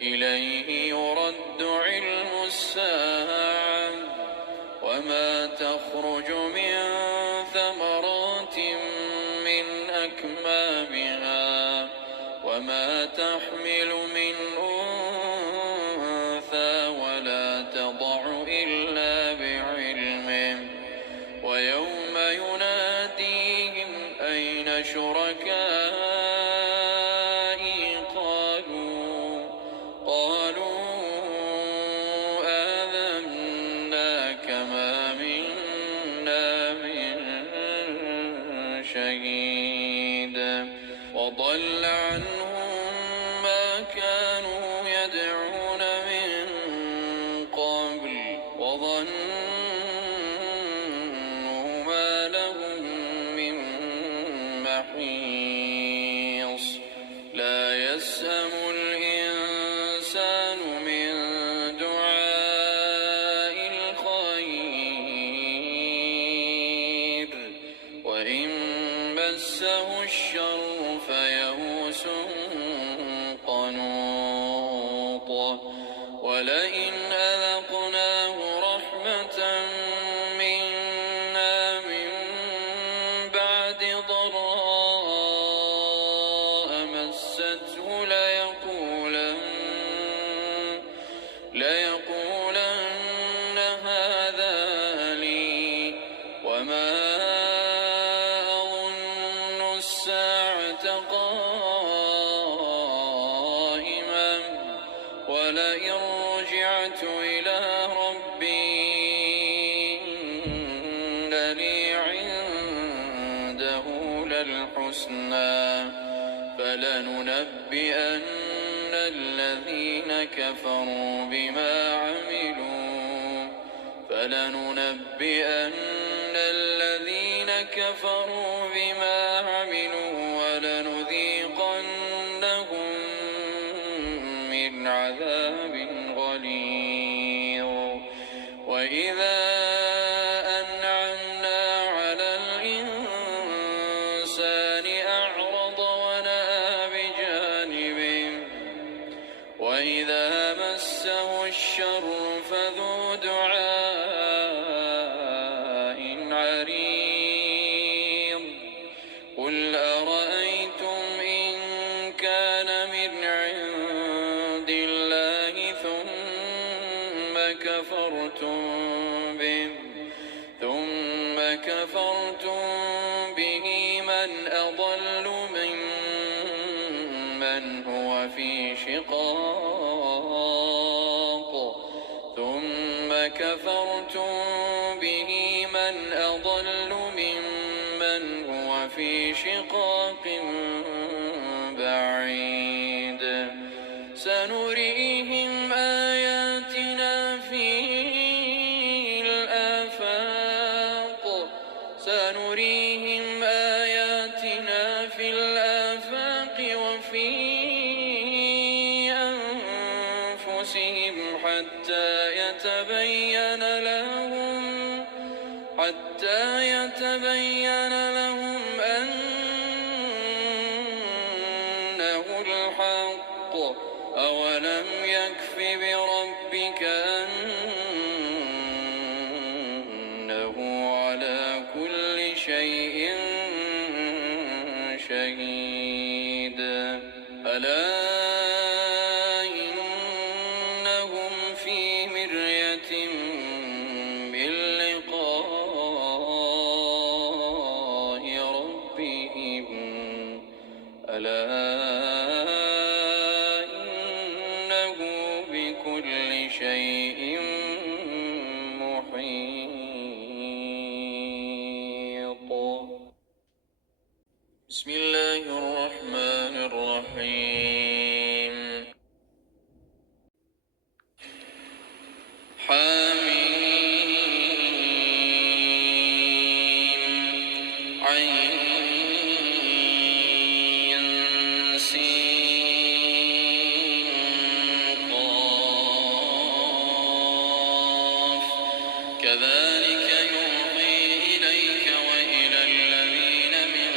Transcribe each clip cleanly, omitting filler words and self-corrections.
إليه يرد علم الساعة وما تخرج من ثمرات من أكمامها وما تحمل من أنثى ولا تضع إلا بعلمه ويوم يناديهم أين شركائي قالوا آذناك ما منا من شهيد وضل عنهم ما كانوا يدعون من قبل وظنوا ما لهم من محيص لا يسأم الإنسان من دعاء الخير وإن مسه الشر فيئوس قنوط ولئن أذقناه رحمة منا من بعد ضراء مسته ليقولن هذا لي وما أظن الساعة قائمة ولئن رجعت إلى ربي إن لي عنده للحسنى فلننبئن الذين كفروا بما عملوا ولنذيقنهم من عذاب غليظ وإذا أنعمنا على الإنسان أعرض ونأى بجانبه وإذا مسه الشر فذو دعاء عريض قل أرأيتم إن كان من عند الله ثم كفرتم به من أضل ممن هو في شقاق ثم كفرتم به من أضل ممن هو في شقاق بعيد سنريهم آياتنا في وفي أنفسهم حتى يتبين لهم أنه الحق أولم يكف بربك أنه على كل شيء شهيد ألا إنهم في مرية من لقاء ربهم ألا إنه بكل شيء محيط بسم الله الرحمن الرحيم حميم عين سين قاف كذلك يوحي إليك وإلى الذين من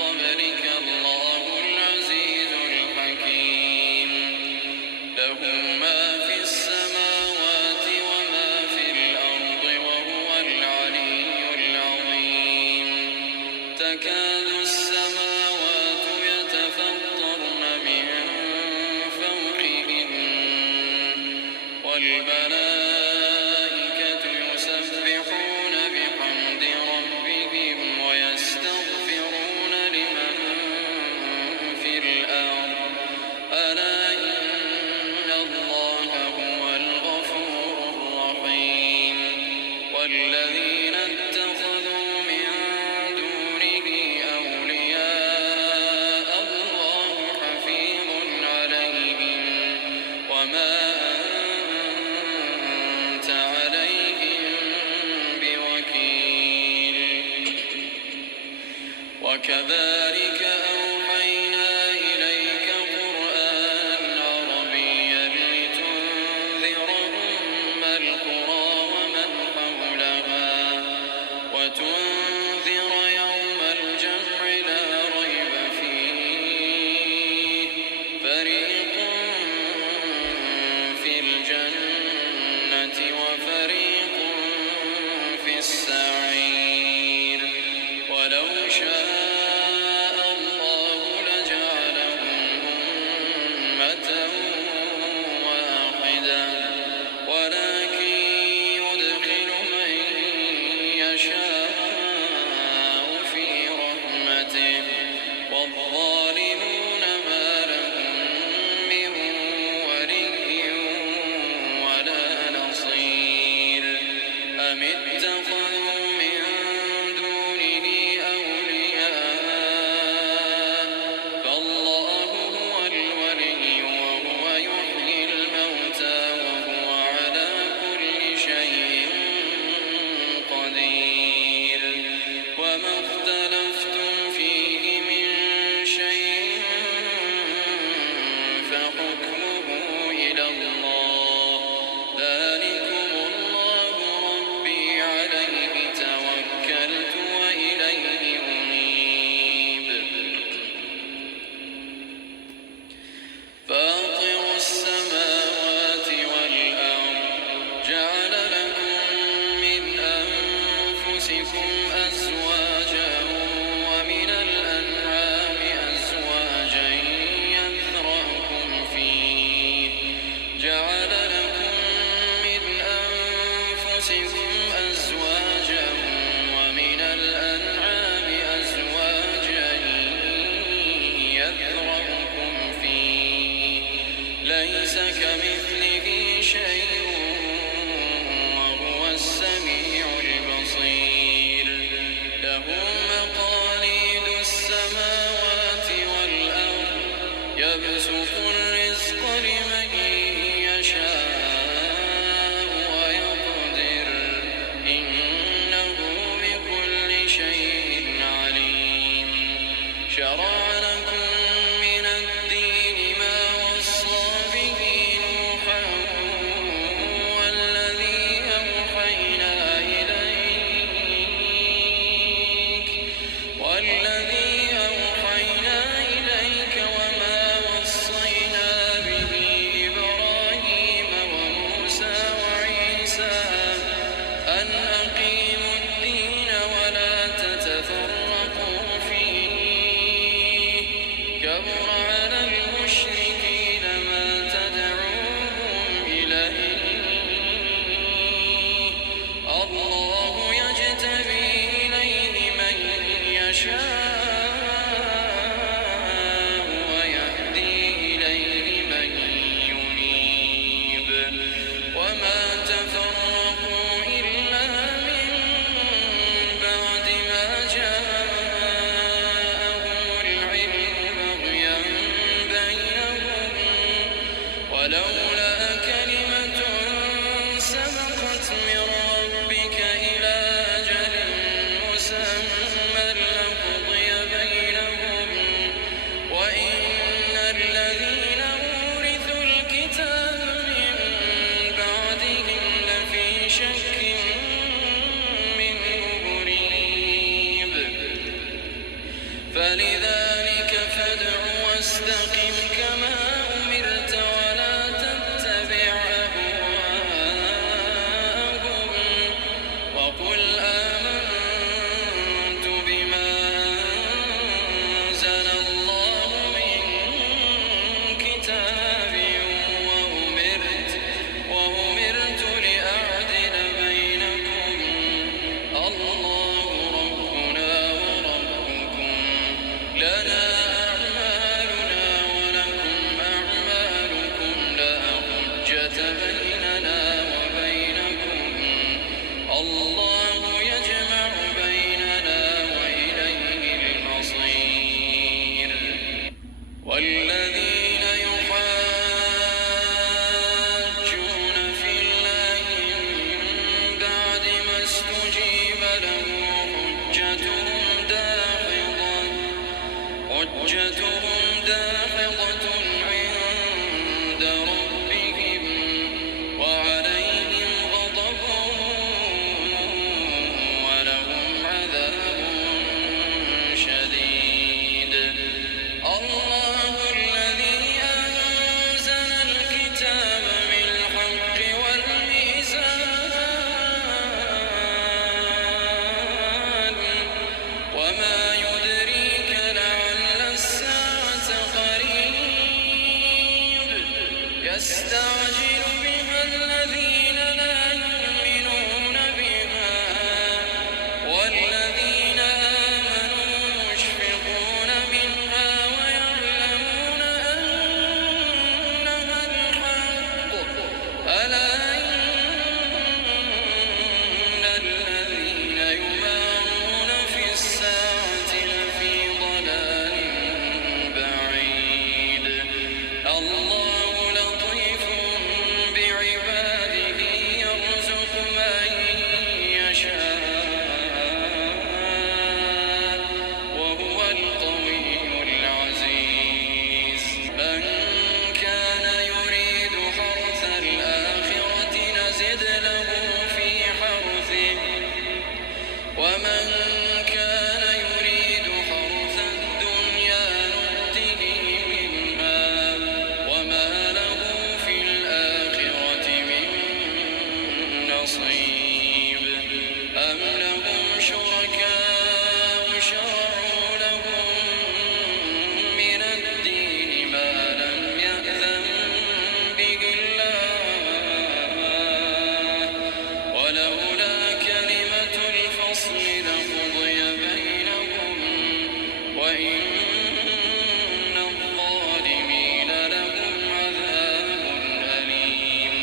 قبلك الله العزيز الحكيم له والذين اتخذوا من دونه أولياء الله حفيظ عليهم وما أنت عليهم بوكيل وكذلك أوحينا إليك قرآنا عربيا لتنذر أم القرى ومن حولها وتنذر يوم الجمع لا ريب فيه فريق في الجنة وفريق في السعير ولو شاء الله لجعلهم أمة واحدة ولكن يدخل من يشاء في رحمته والظالمون ما لهم من ولي ولا نصير أم اتخذوا من دونه أولياء فالله هو الولي وهو يحيي الموتى وهو على كل شيء قدير وما اختلفتم فيه من شيء فحكمه إلى الله ذلكم الله ربي عليه توكلت وإليه أنيب فاطر السماوات والأرض جعل لكم من أنفسكم أزواجا ومن الأنعام أزواجا يذرأكم فيه جعل لكم من أنفسكم أزواجا ومن الأنعام أزواجا يذرأكم فيه ليس كمثله شيء وهو السميع البصير له مقاليد السماوات والأرض يبسط الرزق لمن يشاء ويقدر إنه بكل شيء عليم شرع لكم من الدين ما وصى به نوحا والذي أوحينا إليك وما وصينا به إبراهيم وموسى وعيسى أن أقيموا الدين ولا تتفرقوا فيه كبر على المشركين ما تدعوهم إليه الله يجتبي إليه من يشاء ويهدي إليه من ينيب وما تفرقوا إلا من بعد ما جاءهم العلم بغيا بينهم ولولا كلمة سبقت من ربك إلى أجل مسمى لقضي بينهم وإن الذين أورثوا الكتاب من بعدهم لفي شك منه مريب فلذلك فادع واستقم كما أمرت ولا تتبع أهواءهم وقل آمنت بما أنزل الله من كتاب وأمرت لأعدل بينكم الله ربنا وربكم لا استجيب له حجتهم داحضة عند ربهم وعليهم غضب ولهم عذاب شديد. الله الذي أنزل الكتاب بالحق والميزان وما يدريك لعل الساعة قريب يستعجل بها الذين لا يؤمنون بها والذين آمنوا مشفقون منها ويعلمون أنها الحق ألا إن الذين يمارون في الساعة لفي ضلال بعيد. الله لطيف بعباده يرزق من يشاء وهو القوي العزيز. من كان يريد حرث الآخرة نزد له في حرثه ومن كان يريد حرث الدنيا نؤته منها وما له في الآخرة من نصيب. أم لهم شركاء شرعوا لهم من الدين ما لم يأذن به الله ولولا كلمة الفصل لقضي بينهم وإن الظالمين لهم عذاب أليم.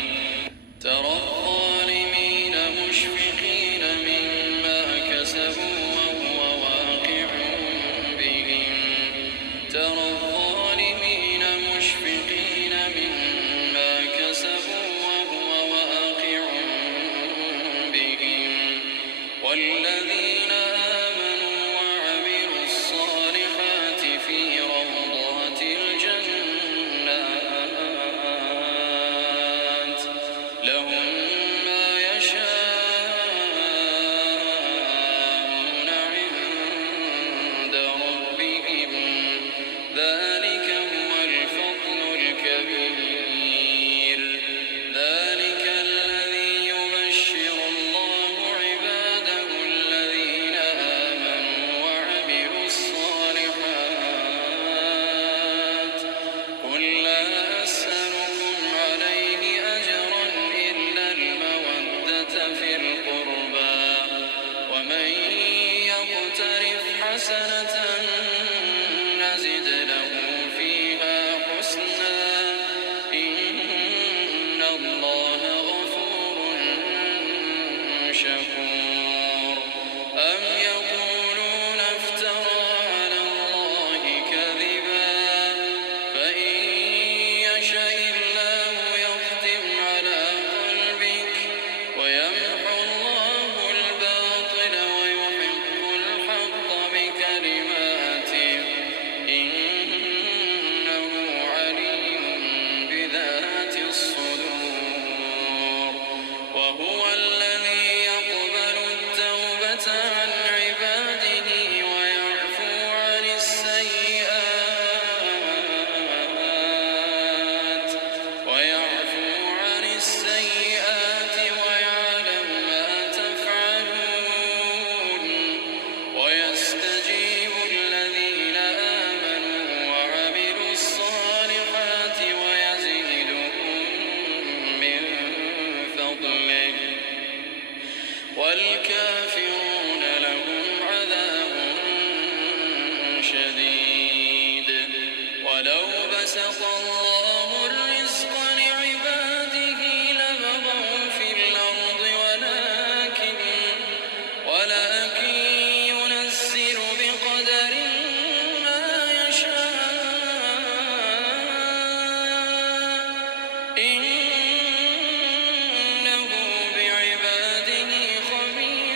ترى الظالمين مشفقين مما كسبوا وهو واقع بهم ترى الظالمين مشفقين مما كسبوا وهو واقع بهم والذين آمنوا وعملوا الصالحات في روضات الجنات لهم ما يشاءون عند ربهم ذلك هو الفضل الكبير. ذلك الذي يبشر الله عباده الذين آمنوا وعملوا الصالحات قل لا أسألكم عليه أجرا إلا المودة في القربى ومن يقترف حسنة نزد له فيها حسنا إن الله غفور شكور. أم يقولون افترى على الله كذبا فإن يشأ الله يختم على قلبك ويمحو الله الباطل ويحق الحق بكلماته إنه عليم بذات الصدور. وهو الذي يقبل التوبة عن عباده ويعفو عن السيئات ويعلم ما تفعلون ويستجيب الذين آمنوا وعملوا الصالحات ويزيدهم من فضله والكافرون لهم عذاب شديد. ولو بسط الله الرزق لعباده لبغوا في الأرض ولكن ينزل بقدر ما يشاء إنه بعباده خبير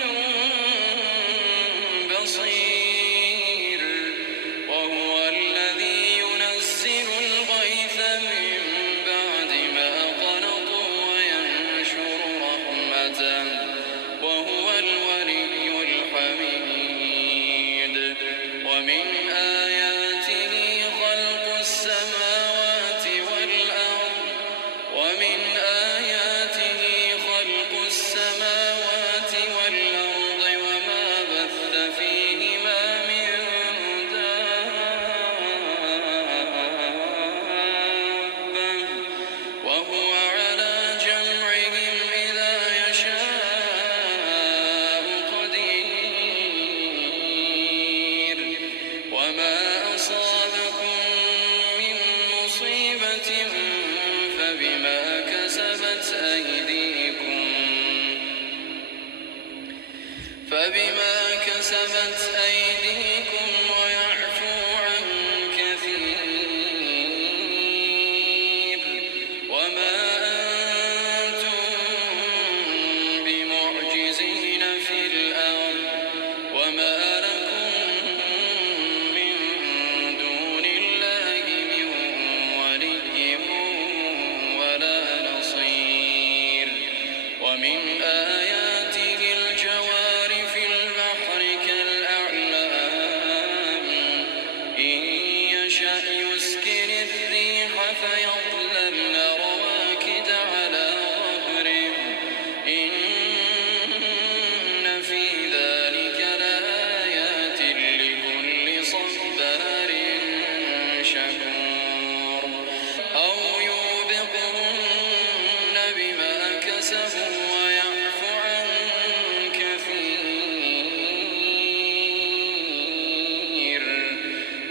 فبما كسبت أيديكم ويعفو عن كثير وما أنتم بمعجزين في الأرض وما لكم من دون الله من ولي ولا نصير. ومن آياته الجوار في البحر كالأعلام إن يشأ يسكن الريح فيظللن رواكد على ظهره إن في ذلك لآيات لكل صبار شكور. أو يوبقهن بما كسبوا ويعفو عن كثير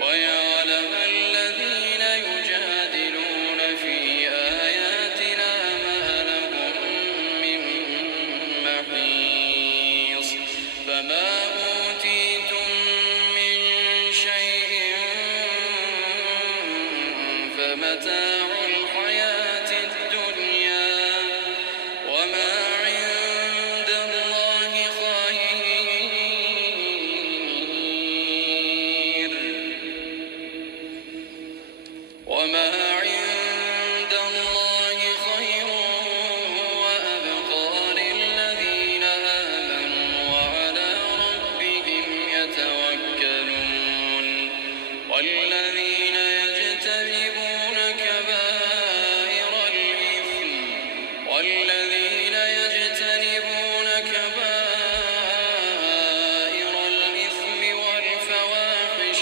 ويعلم الذين يجادلون في آياتنا ما لهم من محيص. فما أوتيتم من شيء فمتاع الحياة الدنيا وما عند الله خير وأبقى للذين آمنوا وعلى ربهم يتوكلون. والذين يجتنبون كبائر الإثم والفواحش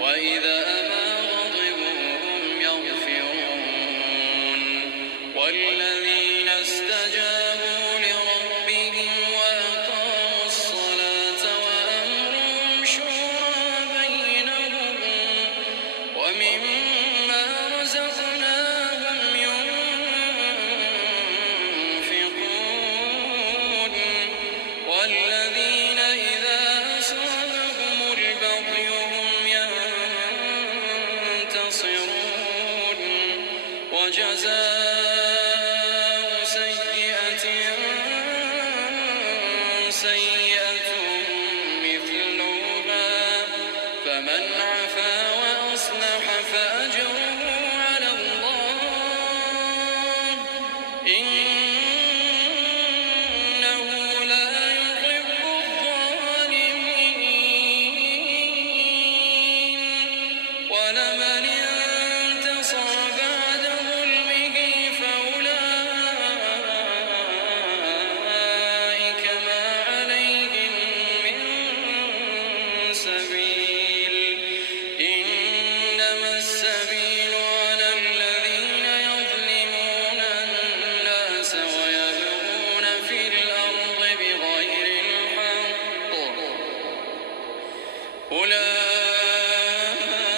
وإذا ما غضبوا هم يغفرون. والذين استجابوا لربهم وأقاموا الصلاة وأمرهم شورى بينهم ومما رزقناهم ينفقون. والذين إذا أصابهم البغي هم ينتصرون. وجزاء سيئة سيئة مثلها فمن عفا وأصلح فأجره على الله إنه لا يحب الظالمين. ولمن انتصر بعد ظلمه فأولئك ما عليهم من سبيل. إنما السبيل على الذين يظلمون الناس ويبغون في الأرض بغير الحق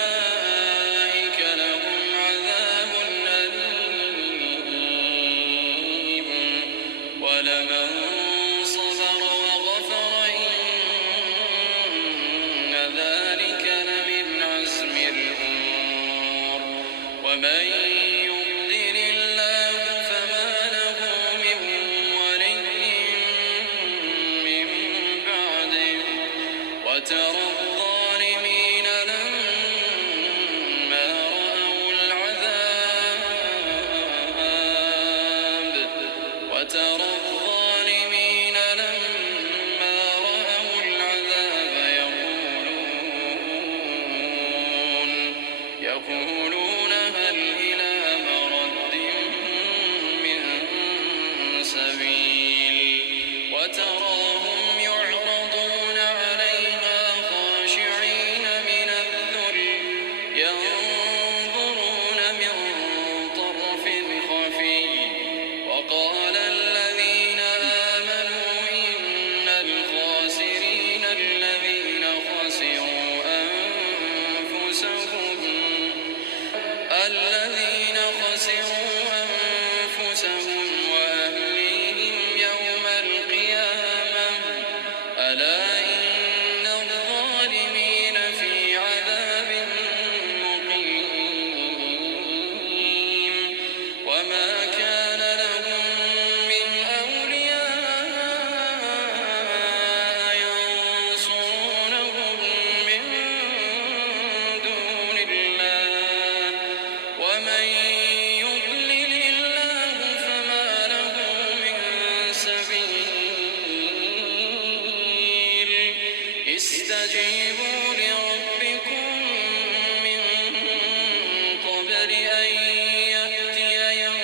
أولئك لهم عذاب أليم. ولمن صبر وغفر إن ذلك لمن عزم الأمور. ومن يضلل الله فما له من ولي من بعده. وترى الظالمين لما رأوا العذاب يقولون هل إلى مرد من سبيل. وتراهم يعرضون عليها خاشعين من الذل ينظرون من طرف خفي. وقال الذين آمنوا إن الخاسرين الذين خسروا أنفسهم وأهليهم يوم سبيل استجيبوا لربكم من قبل أن يأتي يوم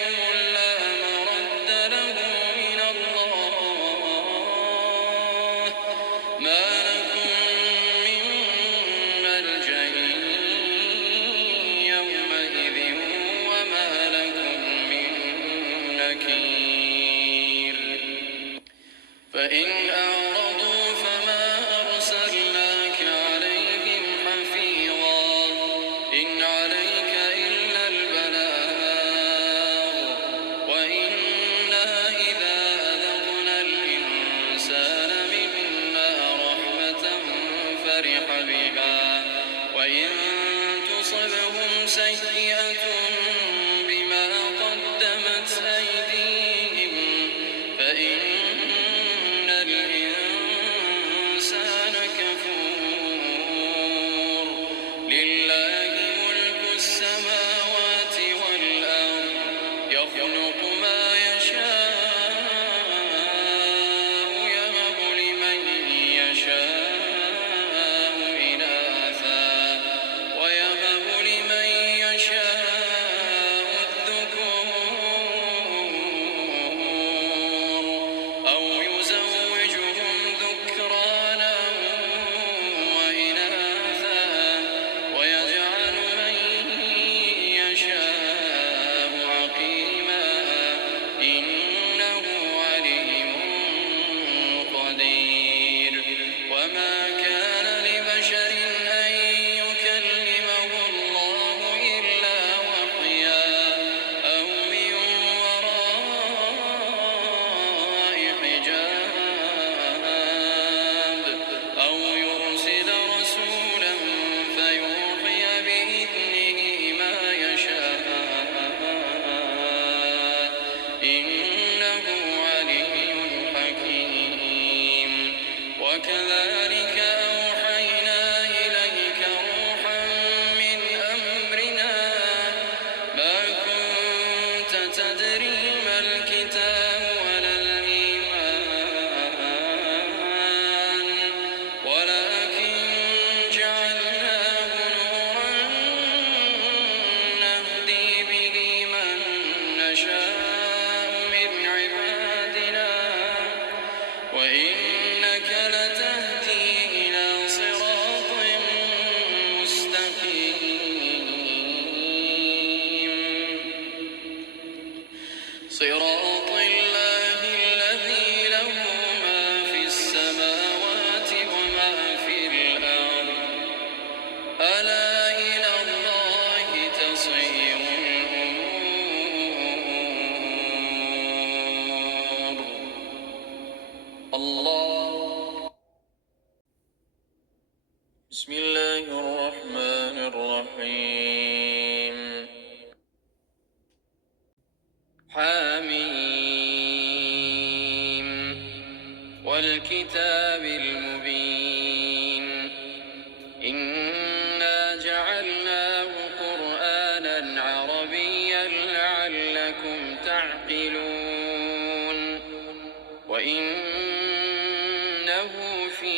لا مرد له من الله ما لكم من ملجأ يومئذ وما لكم من نكير فإن أعرضوا فما أرسلناك عليهم حفيظا إن عليك إلا البلاغ وإنا إذا أذقنا الإنسان منا رحمة فرح بها وإن تصبهم سيئة بما قدمت أيديهم فإن الإنسان كفور لله ملك السماوات والأرض يخلق ما يشاء يهب لمن يشاء إناثا ويهب لمن يشاء الذكور أو يزوجهم ذكرانا وإناثا ويجعل من يشاء عقيما إنه عليم قدير وما كان لبشر أن يكلمه الله إلا وحيا أو من وراء حجاب أو يرسل رسولا فيوحي بإذنه ما يشاء إنه علي حكيم وكذلك أوحينا إليك روحا من أمرنا ما كنت تدري ما الكتاب ولا الإيمان ولكن جعلناه نورا نهدي به من نشاء من عبادنا وإنك لتهدي إلى صراط مستقيم صراط الله الذي له ما في السماوات وما في الأرض ألا إلى الله تصير الأمور الله بسم الله الرحمن الرحيم حاميم والكتاب المبين إنا جعلناه قرآنا عربيا لعلكم تعقلون وإنه في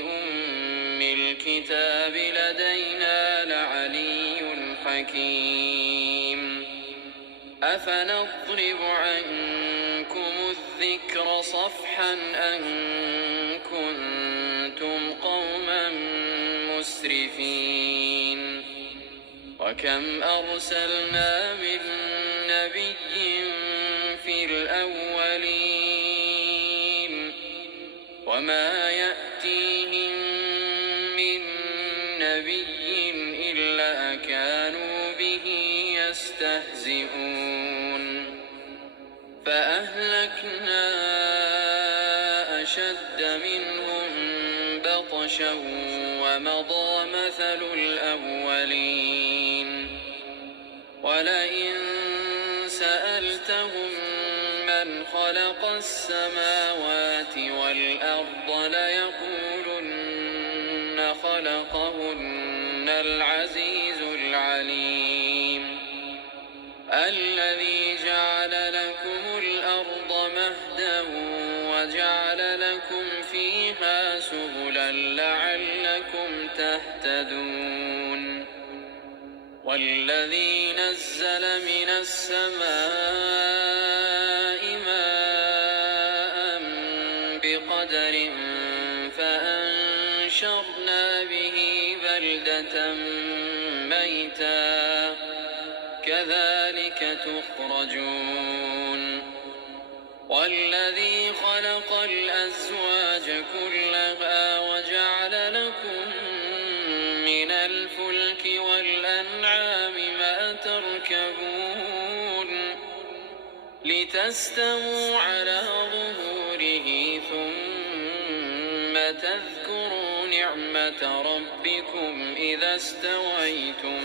أم الكتاب لدينا لعلي حكيم أفنضرب عنكم الذكر صفحا أن كنتم قوما مسرفين وكم أرسلنا من نبي في الأولين وما يأتيهم من نبي إلا كانوا به يستهزئون فأهلكنا أشد منهم بطشا ومضى مثل الأولين ولئن سألتهم من خلق السماوات والأرض ليقولن خلقهن العزيز العليم الذي جعل لكم الأرض مهدا وجعل لكم فيها سبلا لعلكم تهتدون والذي نزل من السماء ماء بقدر فأنشرنا به بلدة ميتا كذلك تخرجون والذي خلق الأزواج كلها وجعل لكم من الفلك والأنعام ما تركبون لتستووا على ظهوره ثم تذكروا نعمة ربكم إذا استويتم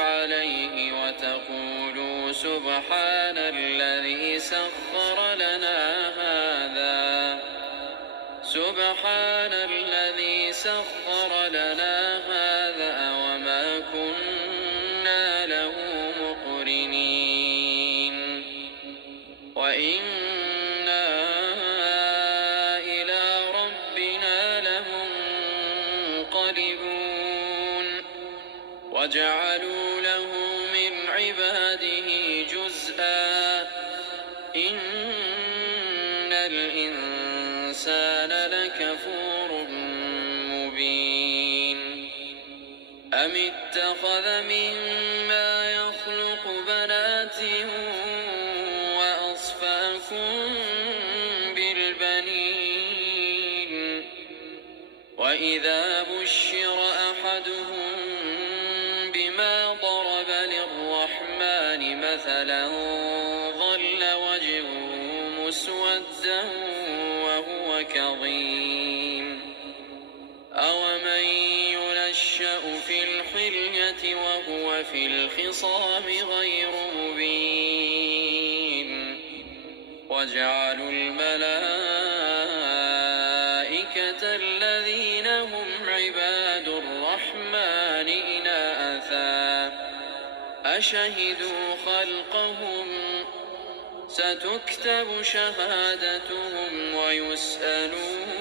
عليه وتقولوا سبحان الذي سخر لنا هذا وما كنا له مقرنين وإنا إلى ربنا لمنقلبون وجعلوا له من عباده جزءا إن الإنسان لكفور مبين أم اتخذ مما يخلق بنات وأصفاكم بالبنين وإذا بشر أحدهم بما ضرب للرحمن مثلا ظل وجهه مسودا وهو كظيم أومن ينشأ في الحلية وهو في الخصام غير مبين وجعلوا الملائكة الذين هم عباد الرحمن إناثا أشهدوا خلقهم ستكتب شهادتهم ويسألون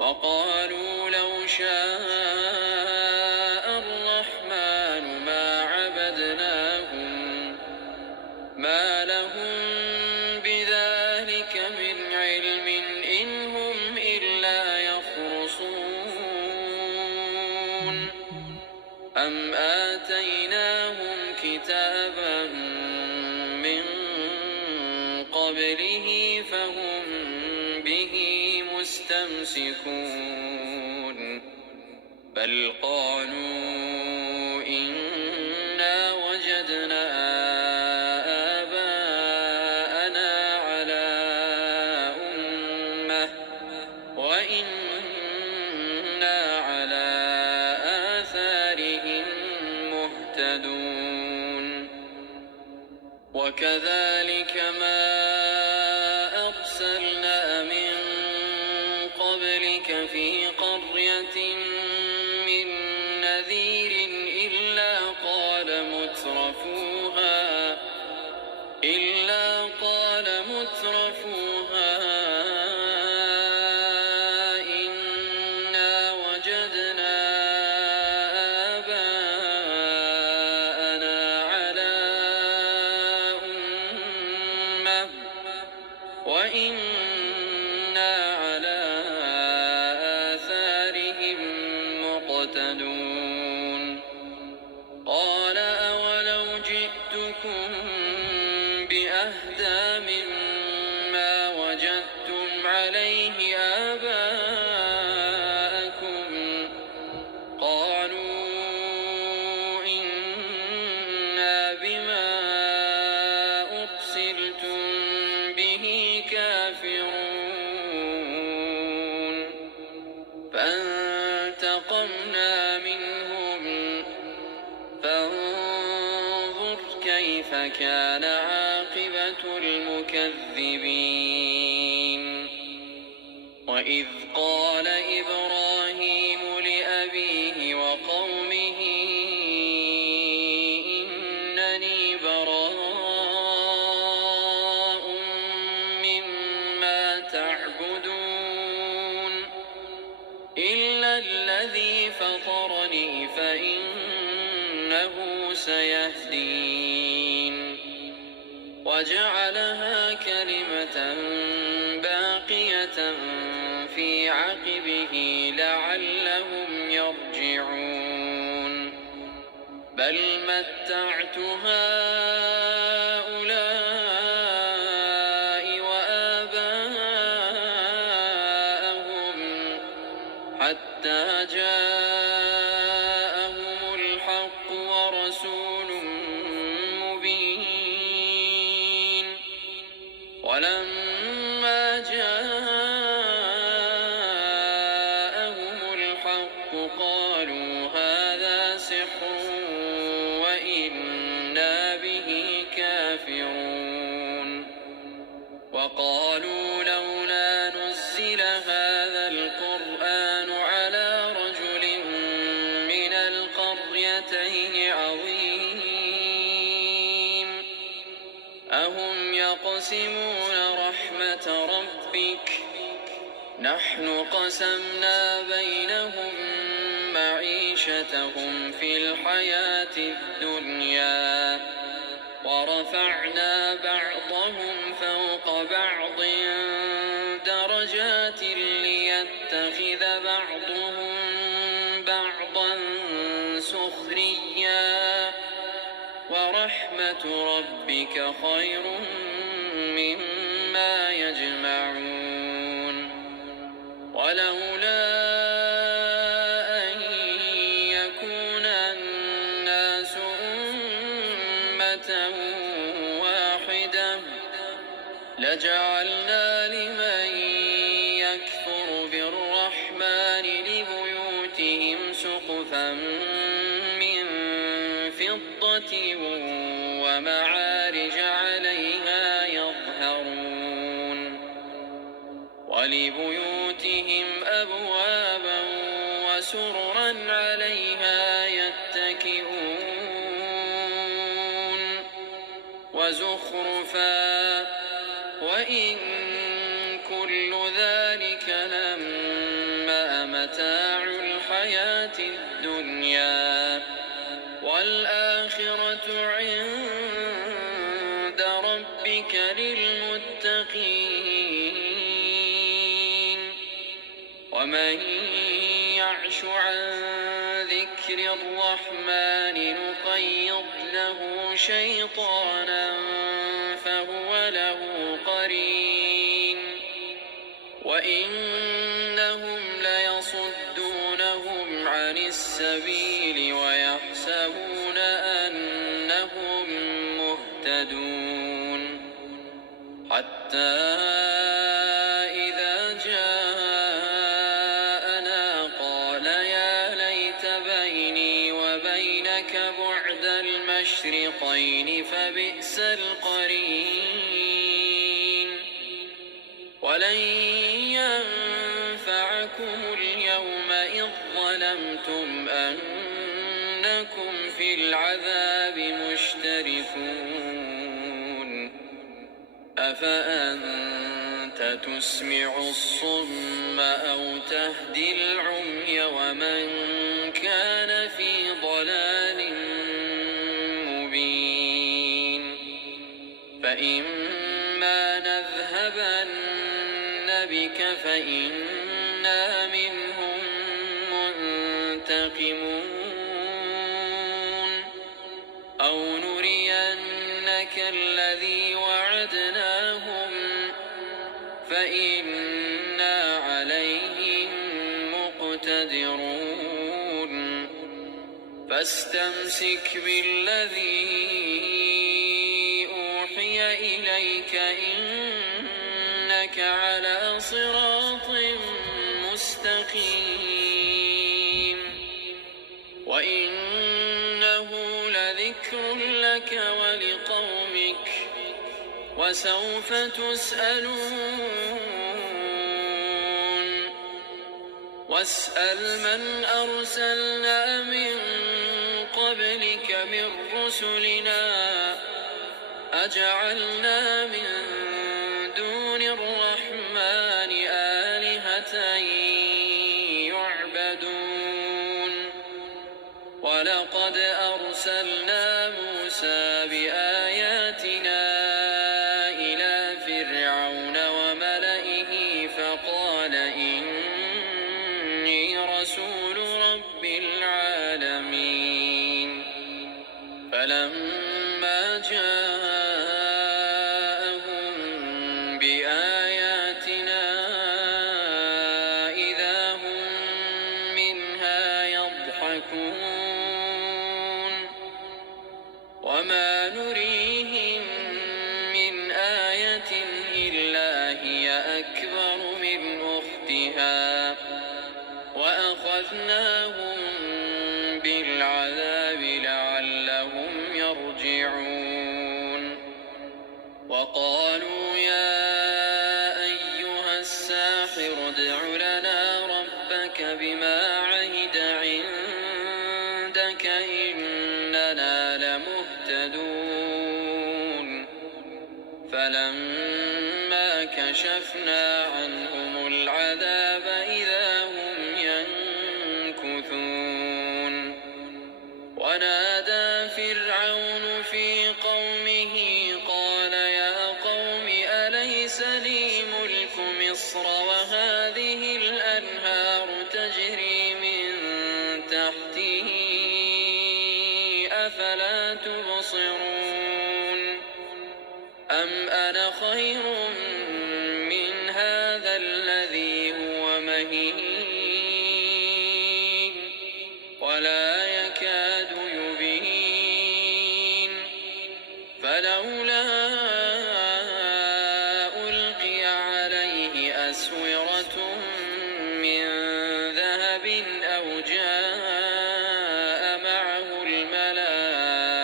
وقالوا لو شاء الرحمن ما عبدناهم ما لهم بذلك من علم إن هم إلا يخرصون أم آتيناهم كتابا من قبله فهم به مستمسكون بل قالوا إنا وجدنا آباءنا على أمة وإنا على آثارهم مهتدون وكذلك ما أرسلنا من قبلك في قرية من نذير إلا قال مترفوها إنا وجدنا آباءنا على أمة وإنا على آثارهم مقتدون قال أولو جئتكم بأهدى مما وجدتم عليه آباءكم قالوا إنا بما أرسلتم به كافرون فانتقمنا منهم فانظر كيف كان عاقبة المكذبين وإذ قال إبراهيم لأبيه وقومه فطرني فإنه سيهدين وجعلها كلمة باقية في عقبه لعلهم يرجعون بل متعت هؤلاء وآباءهم حتى جاءهم الحق ورسول مبين ولما جاءهم الحق قالوا هذا سحر وإنا به كافرون وقالوا لولا نزل هذا القرآن على رجل من القريتين عظيم أهم يقسمون رحمة ربك نحن قسمنا بينهم معيشتهم في الحياة الدنيا ورفعنا بعضهم فوق بعض درجات ليتخذ بعضهم بعضا سخريا ورحمة ربك خير مما يجمعون ولولا أن يكون الناس أمة واحدة لجعلنا لمن يكفر بالرحمن لبيوتهم سقفا من فضة ومعارج عليها يظهرون ولبيوتهم أبوابا وسررا عليها يتكئون وزخرفا وإن كل ذلك لما متاع الحياة الدنيا والآخرة عند ربك للمتقين ومن يعش عن ذكر الرحمن نقيض له شيطانا فهو له قرين وإنهم ليصدونهم عن السبيل ويحسبون أنهم مهتدون حتى إذا جاءنا قال يا ليت بيني وبينك بعد المشرقين فبئس القرين ولن ينفعكم اليوم إذ ظلمتم أنكم في العذاب مشتركون أفأنت تسمع الصم أو تهدي العمي ومن كان في ضلال مبين فإما نذهبن بك فإنا منهم منتقمون أو نرينك الذي وعدناهم فإنا عليهم مقتدرون فاستمسك بالذي أوحي إليك إنك على صراط مستقيم وإنه لذكر لك ولقومك وسوف تسألون واسأل من أرسلنا من قبلك من رسلنا أجعلنا من دون الرحمن آلهة يعبدون ولقد أرسلنا موسى بآياتنا إلى فرعون وملئه فقال إني رسول رب العالمين فلما جاءهم بآياتنا إذا هم منها يضحكون وما نريهم من آية إلا هي أكبر من أختها وأخذناهم بالعذاب لعلهم يرجعون وقالوا يا أيها الساحر ادع لنا ربك بما عهد عندك إننا لمهتدون فلما كشفنا عنهم العذاب إذا هم ينكثون ونادى فرعون في قومه قال يا قوم أليس لي ملك مصر وهذه الأنهار تجري من تحته أفلا تبصرون أم أنا خير من هذا الذي هو مهين ولا يكاد يبين فلولا ألقي عليه أسورة من ذهب أو جاء معه الملائكة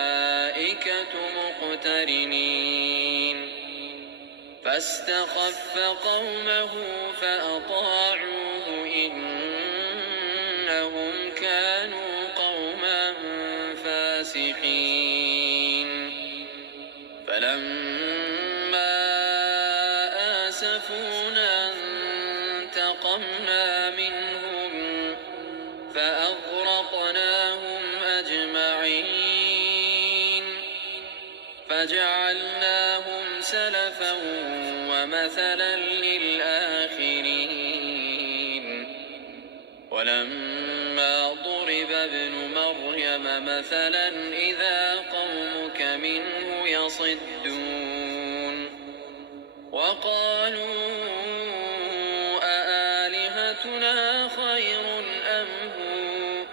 مقترنين فاستخف قومه فأطاعوه إنهم كانوا قوما فاسقين فلما آسفونا انتقمنا منهم فأغرقناهم أجمعين فجعلناهم سلفا ومثلا للآخرين ولما ضرب ابن مريم مثلا إذا قومك منه يصدون وقالوا أآلهتنا خير أم هو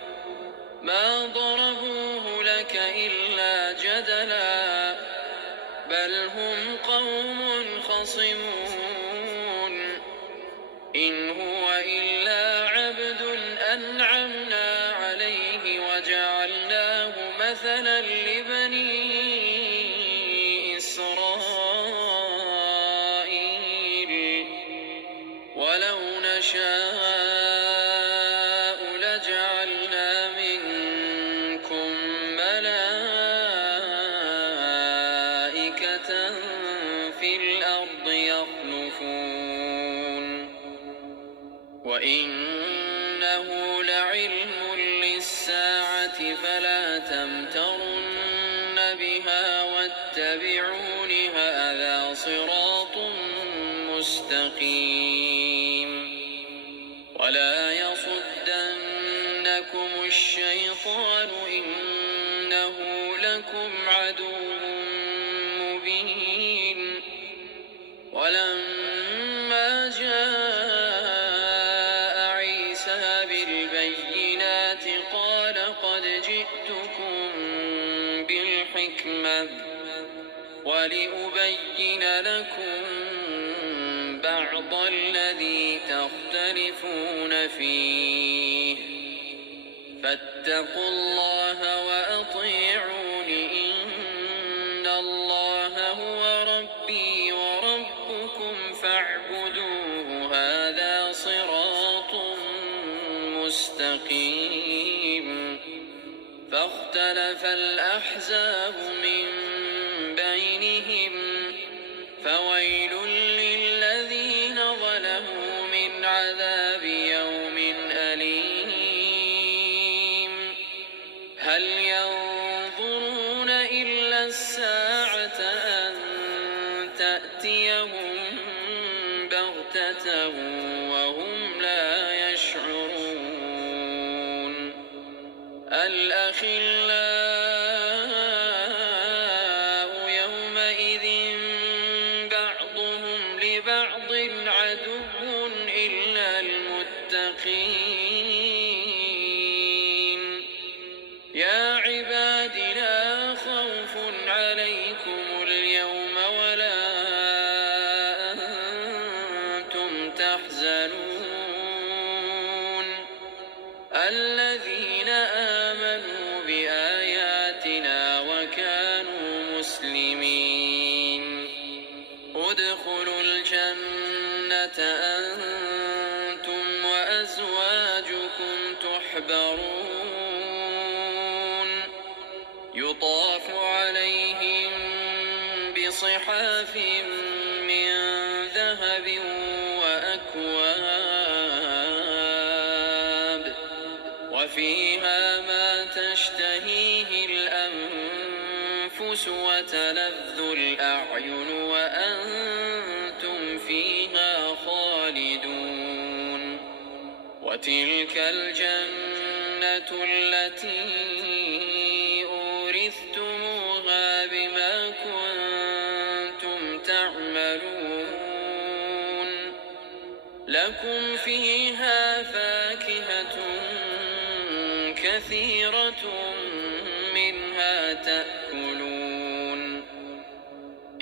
ما ضربوه لك إلا جدلا بل هم قوم خصمون إن هو إلا عبد أنعمنا عليه وجعلناه مثلا لبني إسرائيل ولو نشاء لجعلنا منكم ملائكة في الأرض يخلفون وإنه لعلم للساعة فلا تمترن بها واتبعون هذا صراط مستقيم ولا يصدنكم الشيطان إنه لكم عدو مبين ولما جاء عيسى بالبينات قال قد جئتكم بالحكمة ولأبين لكم بعض الذي تختلفون فيه فاتقوا الله وأطيعون إن الله هو ربي وربكم فاعبدوه هذا صراط مستقيم فاختلف الأحزاب من بينهم فويل للذين ظلموا من عذاب يوم أليم هل الساعة أن تأتيهم بغتة وهم لا يشعرون. الأخلاء يومئذ بعضهم لبعض عدو إلا المتقين. يا عباد لا خوف عليكم اليوم ولا أنتم تحزنون. الذين آمنوا بآياتنا وكانوا مسلمين ادخلوا الجنة أنتم وأزواجكم تحبرون يطاف عليهم بصحاف من ذهب وأكواب وفيها ما تشتهيه الأنفس وتلذ الأعين وأنتم فيها خالدون. وتلك الجنة التي أورثتموها بما كنتم تعملون. لكم فيها فاكهة كثيرة منها تأكلون.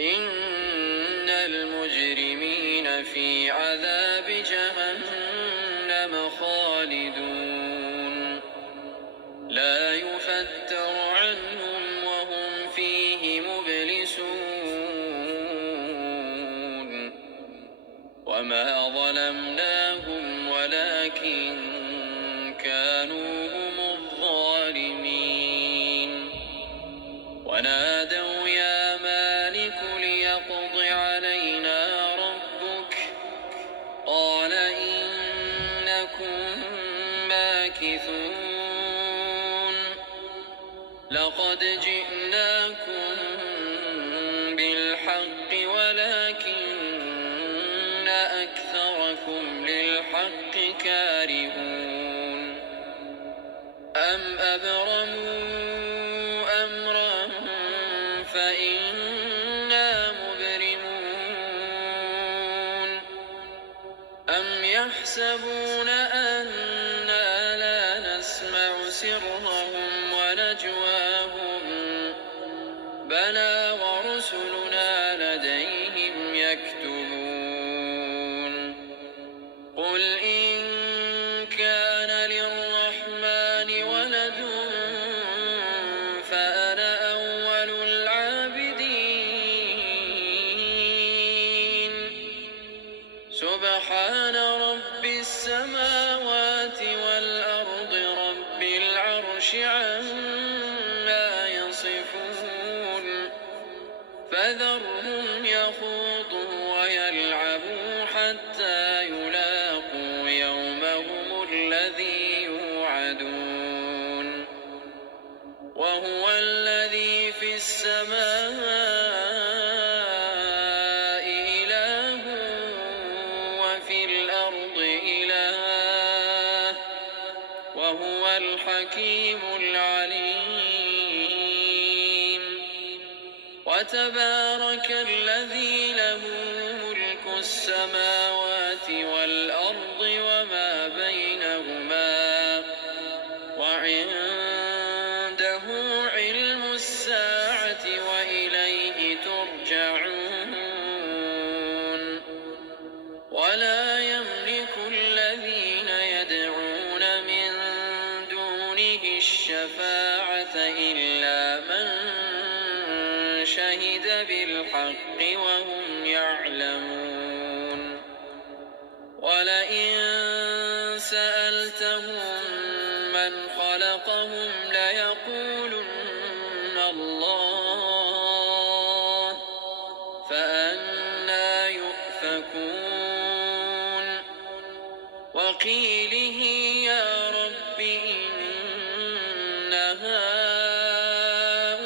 إن المجرمين في عذاب جهنم خالدون لا يفتر عنهم وهم فيه مبلسون. وما ظلمناهم ولكن كانوا هم الظالمين. ونادوا يا مالك ليقض علينا ربك قال إنكم ماكثون. لقد جئناكم بالحق ولكن أكثركم للحق كارهون. أم أبرموا أمرا فإنا مبرمون. أم يحسبون أنا لا نسمع سرهم ونجواهم بلى ورسلنا لديهم يكتبون. قل إن كان للرحمن ولد فأنا أول العابدين. سبحان رب السماوات والأرض رب العرش عما يصفون. فذرهم يخوضوا ويلعبوا حتى يلاقوا يومهم الذي يوعدون. وهو الذي في السماء إله وفي الأرض إله وهو الحكيم العليم. وتبارك الذي له ملك السماوات والأرض وما بينهما وعنده علم الساعة وإليه ترجعون. ولا يملك الذين يدعون من دونه الشفاعة إلا من شهد بالحق وهم يعلمون. ولئن سألتهم من خلقهم ليقولن الله فأنى يؤفكون. وقيله يا رب إن هؤلاء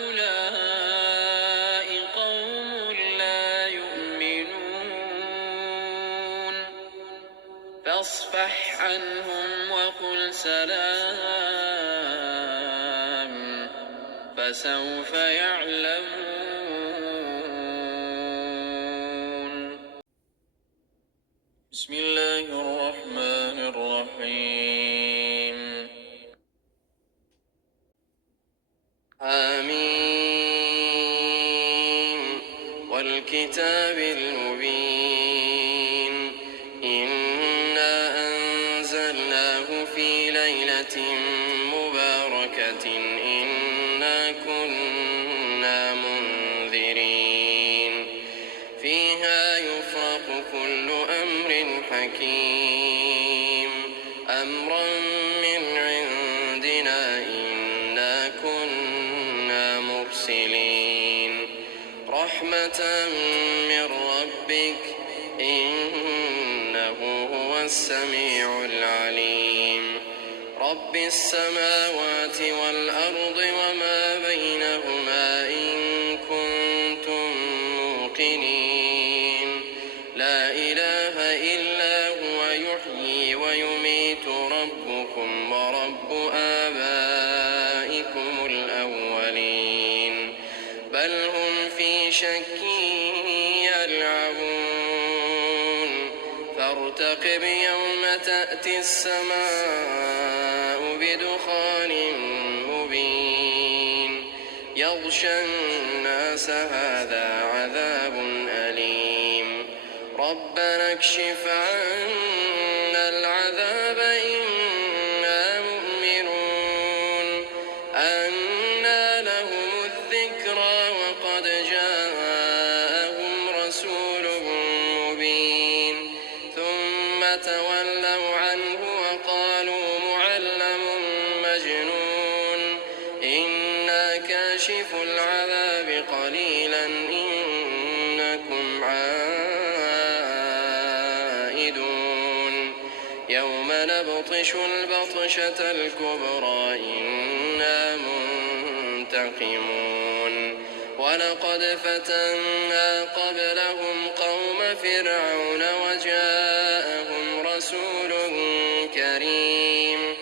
فسوف يعلمون. بسم الله الرحمن الرحيم. آمين والكتاب المبين. إنا أنزلناه في ليلة مباركة إنا كنا منذرين فيها يفرق كل أمر حكيم أمرا من عندنا إنا كنا مرسلين رحمة من ربك إنه هو السميع العليم رب السماوات والأرض وما بينهما إن كنتم موقنين لا إله إلا هو يحيي ويميت ربكم ورب آبائكم الأولين بل هم في شك يلعبون فارتقب يوم تأتي السماء بدخان مبين يغشى الناس هذا عذاب أليم ربنا اكشف عنا العذاب إنا مؤمنون أنى لهم الذكرى وقد جاءهم رسول مبين ثم تولوا عنه وقالوا معلم مجنون إنا كاشف العذاب قليلا إنكم عائدون يوم نبطش البطشة الكبرى إنا منتقمون ولقد فتنا قبلهم قوم فرعون وجاءهم رسول كريم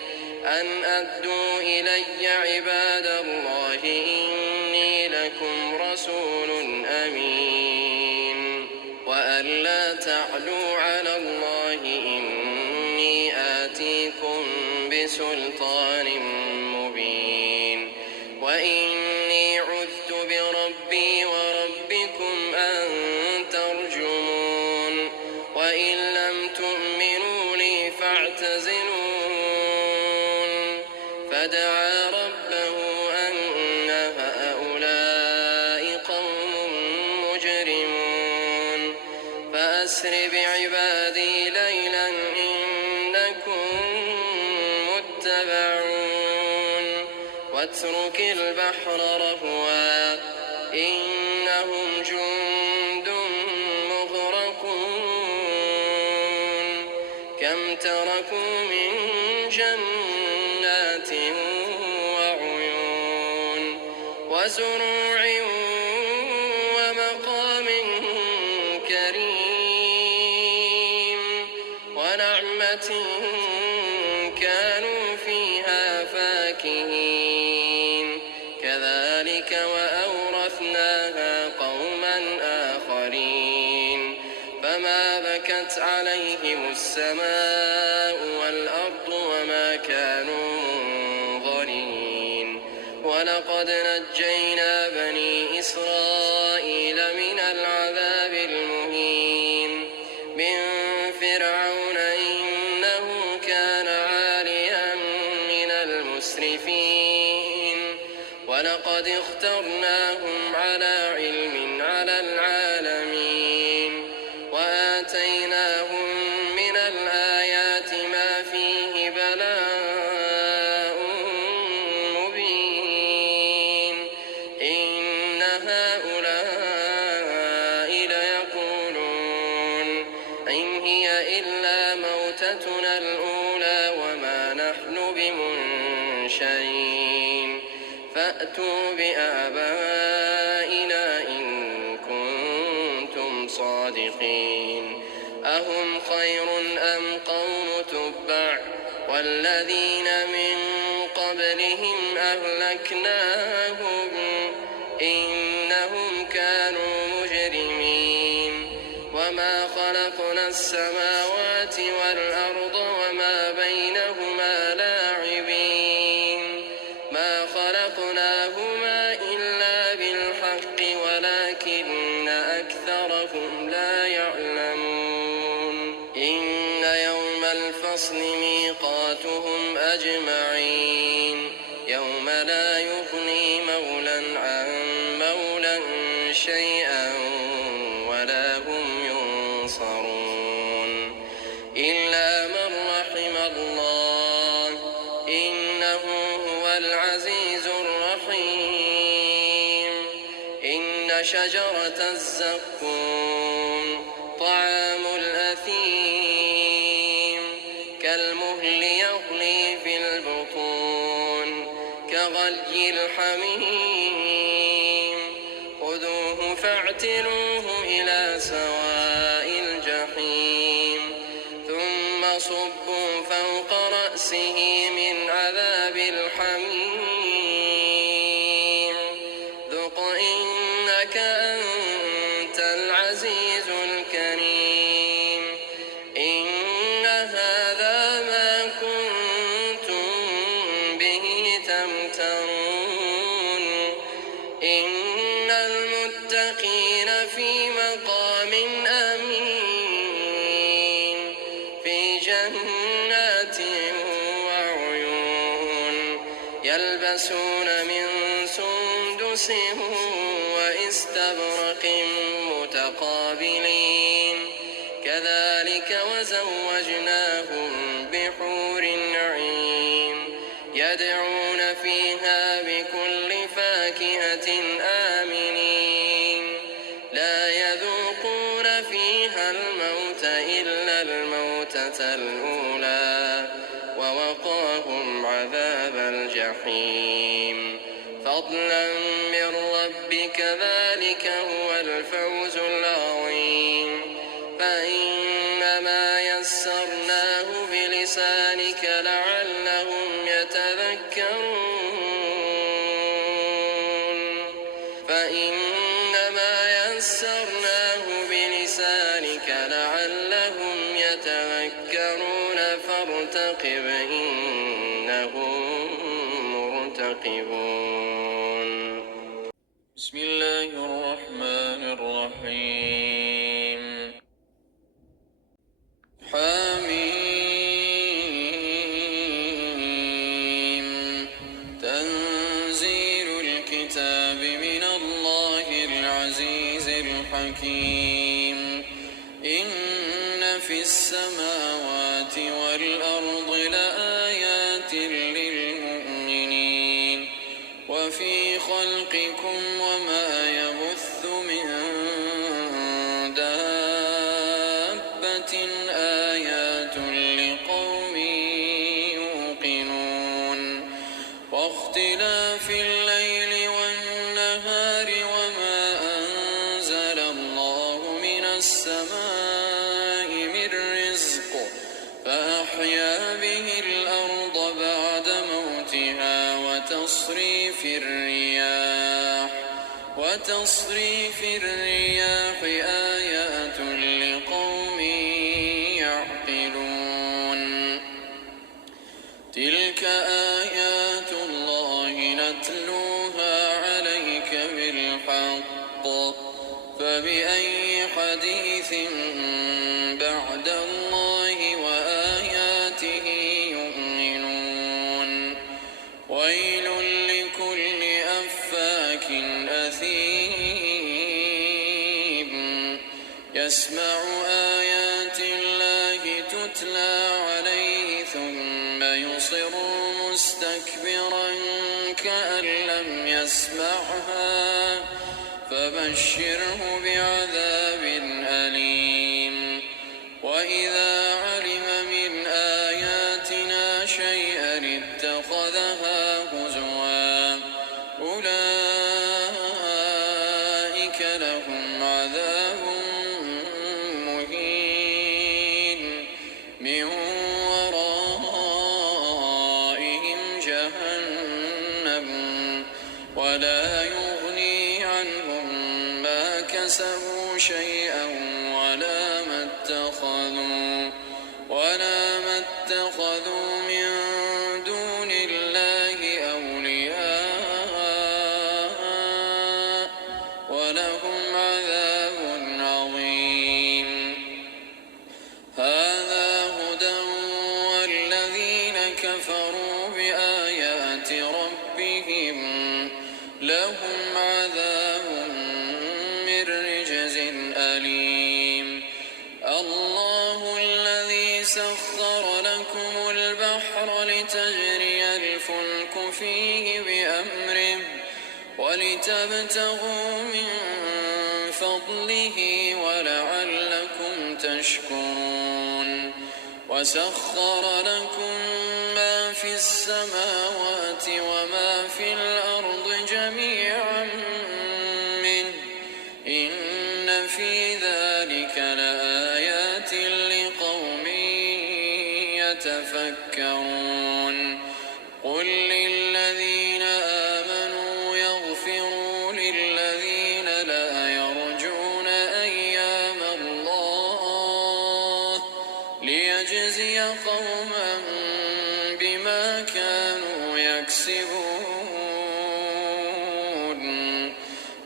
أن أدوا إلي عباد الله إني لكم رسول أمين وأن لا تعلوا على الله إني آتيكم بسلطان مبين وإني عذت بربي وربكم أن ترجمون وإن لم تؤمنوا لي فاعتزلون فدعا ربه أن هؤلاء قوم مجرمون فأسر بعبادي ليلا إنكم متبعون واترك البحر رهوا إنهم جند مغرقون كم تركوا من جنات وعيون وزروع ومقام كريم ونعمة كانوا فيها فاكهين كذلك وأورثناها قوما آخرين فما بكت عليهم السماء والأرض وما كانوا منظرين ولقد نجينا بني إسرائيل من العذاب المهين من فرعون إنه كان عاليا من المسرفين ولقد اخترناهم على علم على العالمين وآتيناهم من الآيات ما فيه بلاء مبين إن هؤلاء ليقولون إن هي إلا موتتنا الأولى وما نحن بمنشرين فأتوا بآبائنا إن كنتم صادقين أهم خير أم قوم تبع والذين من قبلهم أهلكناهم الفصل ميقاتهم أجمعين يوم لا يغني مولى عن مولى شيئا ولا هم ينصرون إلا من رحم الله إنه هو العزيز الرحيم إن شجرة الزقوم طعام الأثيم كالمهل يغلي في البطون كغلي الحميم خذوه فاعتلوه إلى سواء الجحيم ثم صبوا فوق رأسه من عذاب الحميم ذق إنك أنت العزيز الكريم إن هذا ما كنتم به تمترون إن المتقين في مقام أمين في جنات وعيون يلبسون من سندس وإستبرق متقابلين كذلك وزوجناهم بحور عين يدعون فيها بكل فاكهة آمنين لا يذوقون فيها الموت إلا الموتة الأولى ووقاهم عذاب الجحيم فضلا من ربك ذلك هو الفوز العظيم فإنما يسرناه بلسانك لعلهم يتذكرون فإنما يسرناه بلسانك لعلهم يتذكرون فارتقب إنهم مرتقبون بسم الله الرحمن الرحيم حميم تنزيل الكتاب من الله العزيز الحكيم إن في السماوات والأرض لآيات للمؤمنين وفي خلقكم وما يبث من دابة آيات لقوم يوقنون واختلاف الليل والنهار وما أنزل الله من السماء من رزق فأحيا به الأرض بعد موتها وتصريف الرياح آيات لقوم يعقلون تلك آيات الله نتلوها عليك بالحق فبأي حديث بعد الله وآياته يؤمنون ويل لكل أفاك أثيم يسمع آيات الله تتلى عليه ثم يصر مستكبرا كأن لم يسمعها فبشره بعذاب أليم وإذا علم من آياتنا شيئا اتخذها هزوا أولئك لهم عذاب مهين من ورائهم جهنم ولا يغني عنهم ما كسبوا شيئا ولا ما اتخذوا من دون الله أولياء ولهم عذاب عظيم هذا هدى بهم لهم عذاب من رجز أليم الله الذي سخر لكم البحر لتجري الفلك فيه بأمره ولتبتغوا من فضله ولعلكم تشكرون وسخر لكم ما في السماوات وما في الأرض جميعا منه إن في ذلك لآيات لقوم يتفكرون قل للذين آمنوا يغفروا للذين لا يرجون أيام الله ليجزي قوما بما كانوا يكسبون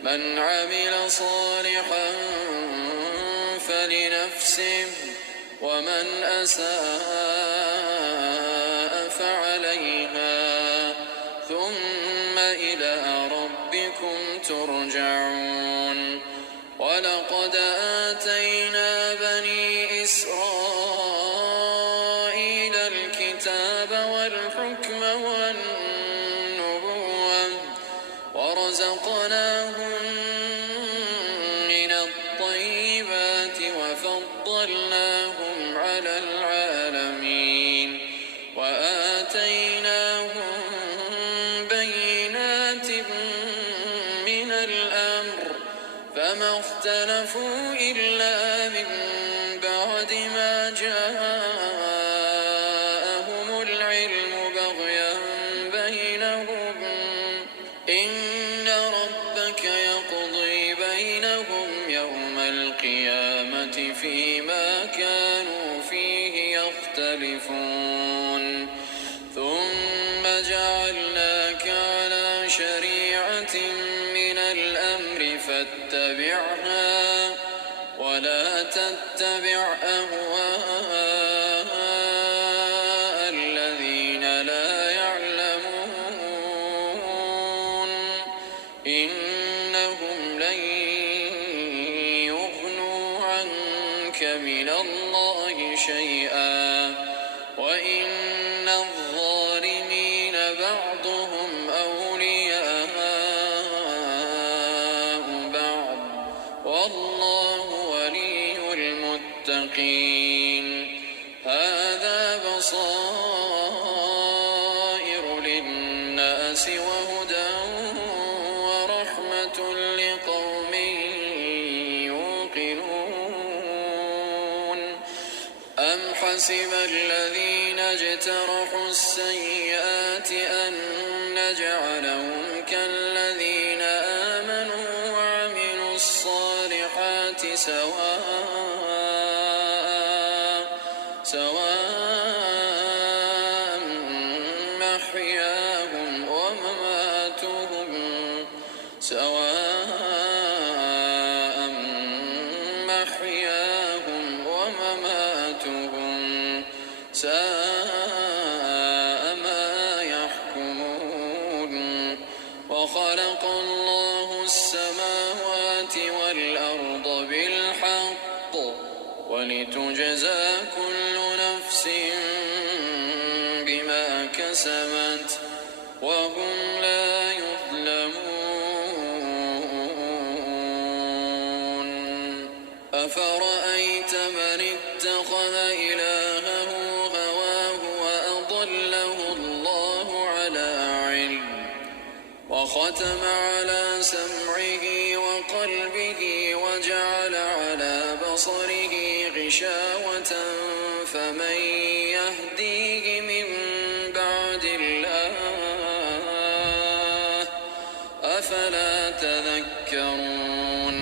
من عمل صالحا فلنفسه ومن أساء فعليها ثم إلى ربكم ترجعون ولقد آتينا بني إسرائيل الكتاب والحكم والنبوة ورزقناهم من الطيبات وفضلناهم على العالمين وآتيناهم بينات من الأمر فما اختلفوا إلا من بعد ما جاءهم العلم بغيا بينهم إن ربك يقضي بينهم يوم القيامة فيما كانوا فيه يختلفون ثم جعلناك على شريعة من الأمر فاتبعها ولا تتبع أهواء الذين لا يعلمون إنهم لن يغنوا عنك من الله شيئا وإن الظالمين بعضهم أولياء بعض والله ولي المتقين هذا بصائر للناس وهدى ورحمة لقوم يوقنون أم حسب الذين اجترحوا السيئات أن نجعلهم كالذين آمنوا وعملوا الصالحات سواء محياهم ومماتهم ساء ما يحكمون وخلق الله السماوات والأرض بالحق ولتجزى كل نفس بما كسبت وهم لا يظلمون أفرأيت من اتخذ إلهه هواه وأضله الله على علم وختم على سمعه وقلبه وجعل على بصره غشاوة فمن يهديه من بعد الله أفلا تذكرون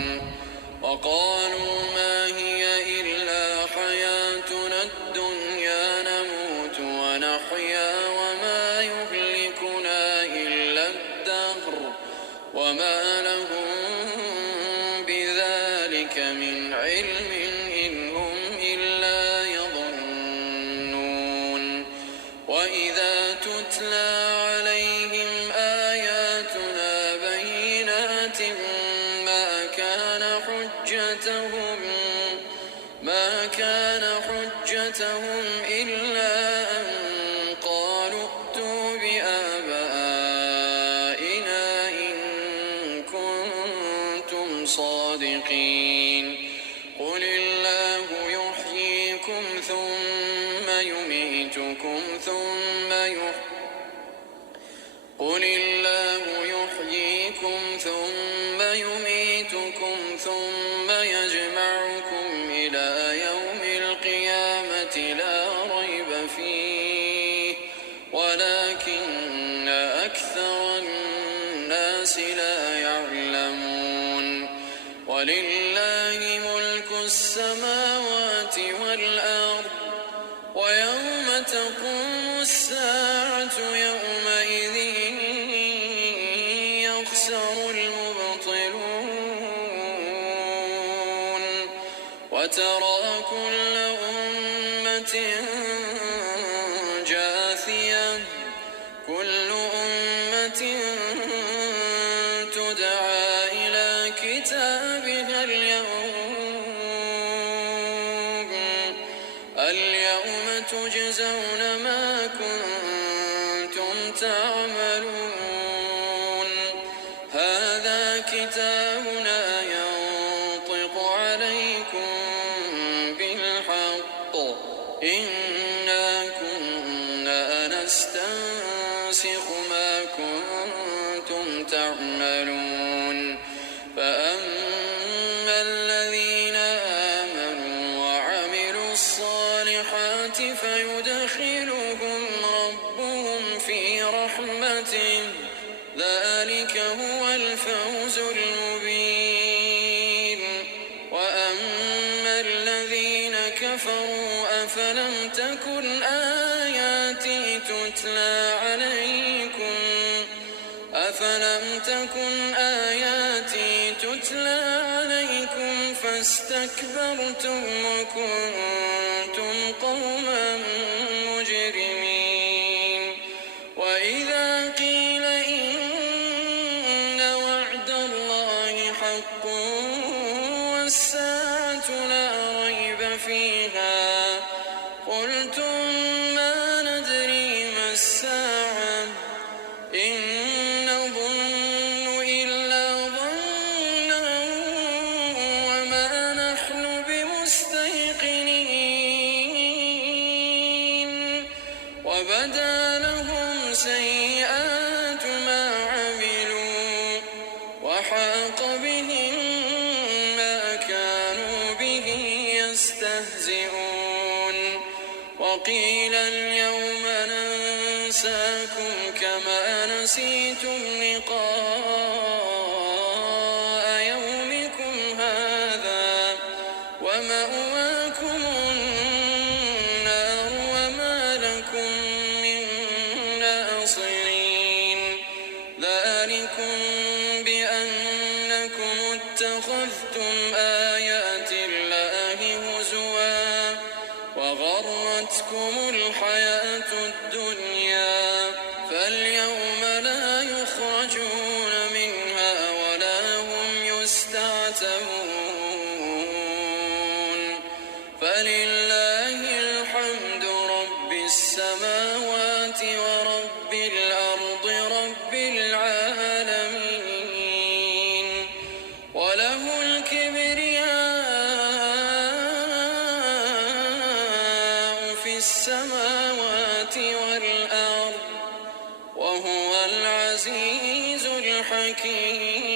وقالوا ما هي إلا حياتنا الدنيا نموت ونحيا وما يهلكنا إلا الدهر وما لهم بذلك من علم إن هم إلا يظنون وإذا تتلى عليهم آياتنا الصادقين قل الله يحييكم ثم يميتكم ثم يجمعكم إلى يوم القيامة لا ريب فيه ولكن أكثر الناس لا يعلمون ولله ملك السماوات والأرض ويوم تقوم الساعة يومئذ يخسر المبطلون وترى كل أمة جاثية كل أمة تدعى إلى كتابها اليوم تجزون ما كنتم تعملون هذا كتابنا ينطق عليكم بالحق إنا كنا نستنسخ ما كنتم تعملون فأما الذين آمنوا وعملوا الصالحات فيدخلهم ربهم في رحمته ذلك هو الفوز المبين وأما الذين كفروا أفلم تكن آياتي تتلى عليكم فاستكبرتم وكنتم قوما مجرمين وإذا قيل إن وعد الله حق والساعة لا ريب فيها قلتم ما ندري ما الساعة إن نظن إلا ظنا وما نحن بمستيقنين وبدا لهم سيئات ما عملوا وحاق بهم ما كانوا به يستهزئون وقيل اليوم ننساكم كما نسيتم لقاء يومكم هذا ومأواكم النار وما لكم من ناصرين ذلكم بأنكم اتخذتم آيات الله هزوا وغرتكم الحياة الدنيا فاليوم لا يخرجون منها ولا هم يستعتبون فلله الحمد رب السماوات ورب الأرض رب العالمين وله الكبرياء في السماوات والأرض وهو العزيز الحكيم